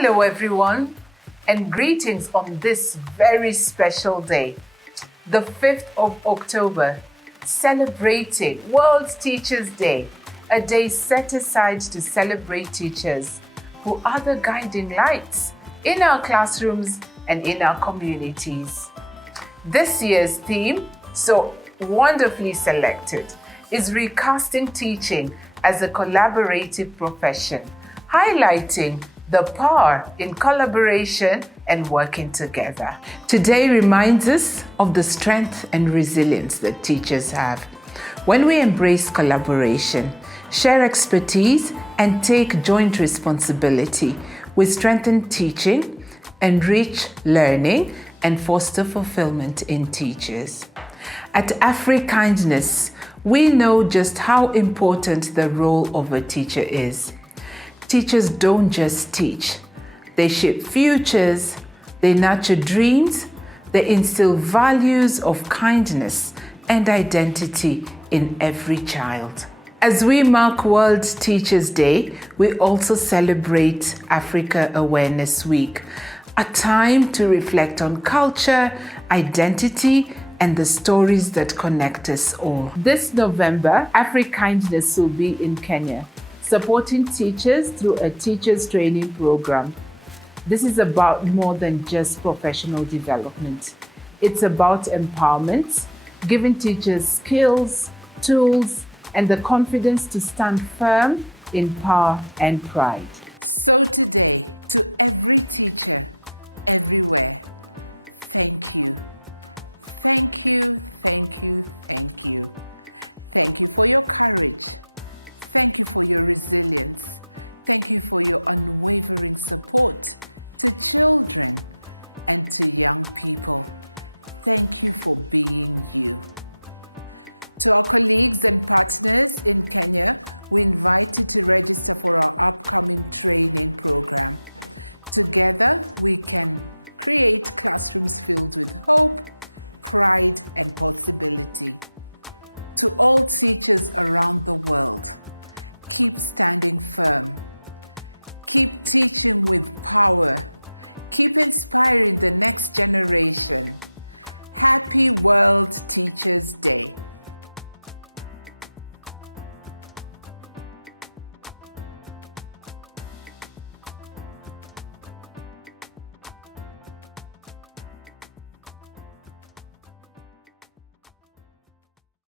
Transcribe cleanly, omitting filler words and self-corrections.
Hello everyone, and greetings on this very special day, the 5th of October, celebrating World Teachers' Day, a day set aside to celebrate teachers who are the guiding lights in our classrooms and in our communities. This year's theme, so wonderfully selected, is recasting teaching as a collaborative profession, highlighting the power in collaboration and working together. Today reminds us of the strength and resilience that teachers have. When we embrace collaboration, share expertise, and take joint responsibility, we strengthen teaching, enrich learning, and foster fulfillment in teachers. At Afrikindness, we know just how important the role of a teacher is. Teachers don't just teach. They shape futures, they nurture dreams, they instill values of kindness and identity in every child. As we mark World Teachers' Day, we also celebrate Africa Awareness Week, a time to reflect on culture, identity, and the stories that connect us all. This November, Afrikindness will be in Kenya, supporting teachers through a teachers training program. This is about more than just professional development. It's about empowerment, giving teachers skills, tools, and the confidence to stand firm in power and pride. So today, to every teacher, everywhere, thank you. Thank you, thank you, thank you. Thank you for your courage. Thank you for your resilience. Thank you for your unwavering support to children and to young people. Thank you for being you. To our colleagues and partners in Kenya, we invite you to register for our upcoming training program. Together, we can create classrooms filled with hope, pride, and possibility. To all teachers around the world, keep standing firm. Keep teaching with power. Keep inspiring the next generation. Happy World Teachers' Day.